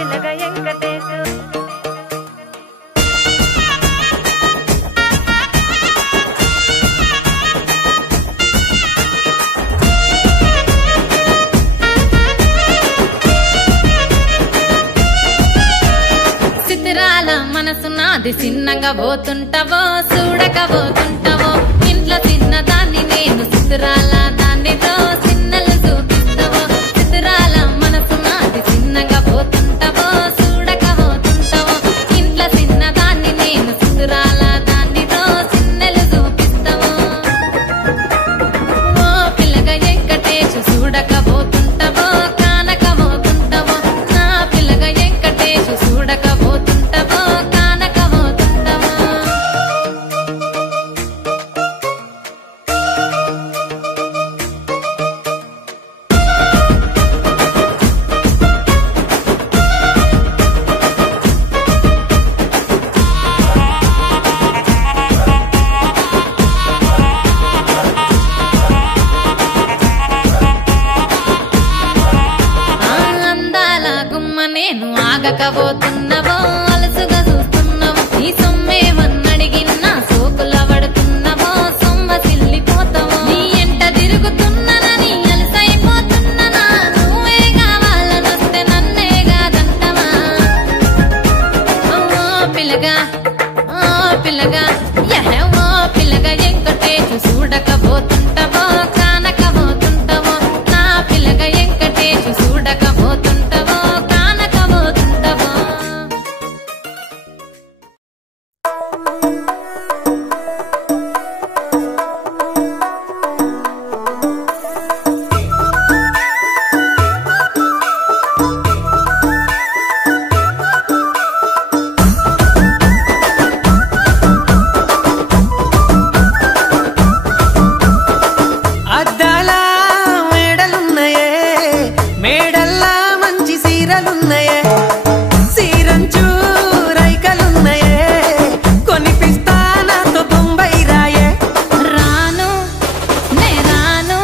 పిల్లగ వెంకటేశు సితిరాల మనసు నాది చిన్నగా పోతుంటావో చూడకపోతుంటావో ఇంట్లో చిన్నదాన్ని నేను సితిరాల దానితో చిన్నలు చూపిస్తావో సితిరాల మనసు నాది చిన్నగా పోతుంటావో చూడకపోతుంటావో ఇంట్లో చిన్నదాన్ని నేను సితిరాల దానితో చిన్నలు చూపిస్తావో ఓ పిల్లగా వెంకటేశు చూడకపోతుంటావో కానకపోతుంటావో నా పిల్లగా వెంకటేశు చూడకపోతుంటావో కానకపోతుంటావో అందాల గుమ్మ నేను ఆగకపోతున్నావో అలసుగా చూస్తున్నావో నీ సొమ్మేమన్నడిగిన్నా సోకుల పడుతున్నావో సొమ్మ సిల్లిపోతావో నీ ఎంట తిరుగుతున్నానని అలసైపోతున్నానా నువ్వే కావాలనొస్తే నన్నే కాదంటవా ఓ పిల్లగా ఓ పిల్లగా వెంకటేశు చూడకపోతుంటావో కానకపోతుంటావో నా పిల్లగా వెంకటేశు చూడకపోతుంటావో కానకపోతుంటావో అద్దాల మేడలున్నాయే మేడల్లా మంచి సీరలున్నాయే సీరంచు రైకలున్నాయే కొనిపిస్తా నాతో బొంబాయి రాయే రాను నే రాను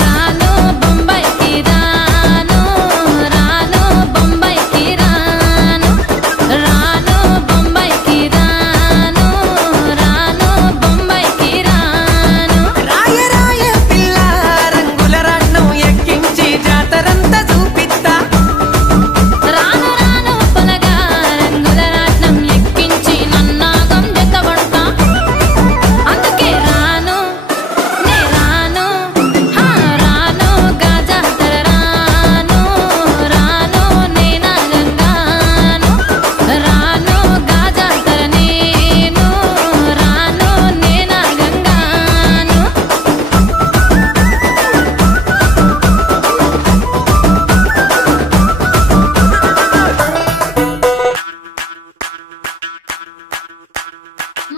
రాను బొంబాయికి రాను రాను బొంబాయికి రాను రాను బొంబాయికి రాను రాను బొంబాయికి రాను రాయ రాయ పిల్ల రంగుల రాట్నం ఎక్కించి జాతరంతా చూపిస్తా రాను రాను పొలగా రంగుల రాట్నం ఎక్కించి నన్నాగం జతబడతా అందుకే రాను నే రాను రాను గాజాతర రాను రాను నేనా గంగాను రాను గాజాతర నేను రాను నేనా గంగాను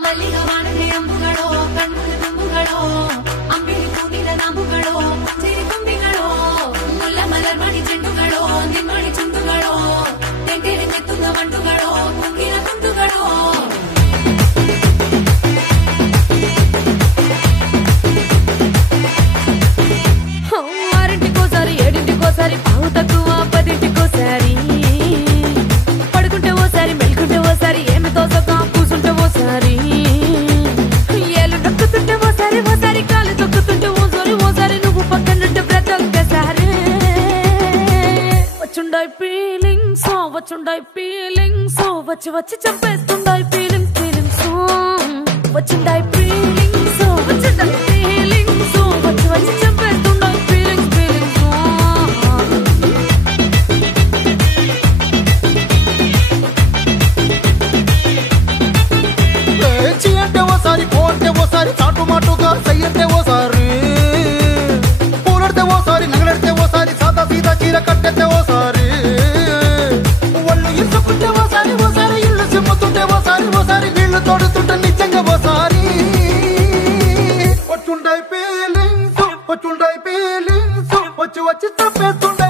ಮಲ್ಲಿಗ ಮಾಡದೆ ಅಂಬುಗಳೋ ಕಣ್ಣುಗಳ ತುಂಬುಗಳೋ ಅಂಬಿಳಿ ಹೂವಿನ ನಾಮುಗಳೋ ಸಿರಿ ತುಂಬಿಗಳೋ ಮುಲ್ಲ ಮಲರ್ ಮಾಡಿ ಚೆಂಡುಗಳೋ ನಿಮ್ಮಡಿ ಚುಂಡುಗಳೋ ತೆಂಟೆರೆ ಮೆತ್ತುಂಗ ಮಂಡುಗಳೋ ಕುಂಗಿನ ತುಂಡುಗಳೋ ఆరింటికోసారి ఏడింటికోసారి పావు తక్కువ పదింటికోసారి పడుకుంటే ఓసారి మెలుకుంటే ఓసారి ఏమి తోసక కూసుంటే ఓసారి ఏళ్ళు నొక్కుతుంటే ఓసారి కాలు తొక్కుతుంటే ఓసారి నువ్వు పక్కనుంటే ప్రతి ఒక్కసారి వచ్చుండాయి ఫీలింగ్స్ వచ్చి వచ్చి చంపేస్తుండాయి ఫీలింగ్స్ వచ్చిండాయి ఫీలింగ్స్ వచ్చి వచ్చి చంపేస్తుండాయి ఫీలింగ్స్ చీ అంటే ఓసారి పో అంటే ఓసారి చాటు మాటుగా సయ్యంటే ఓసారి పూలడితే ఓసారి నగలడితే ఓసారి సాదా సీదా చీర కట్టెతే ఓసారి ఒళ్ళు ఇసుకుంటే ఓసారి ఇల్లు చిమ్ముతుంటే ఓసారి నీళ్లు తోడుతుంటే నిజంగా ఓసారి వచ్చుండాయి ఫీలింగ్స్ వచ్చి వచ్చి తప్పేస్తుండే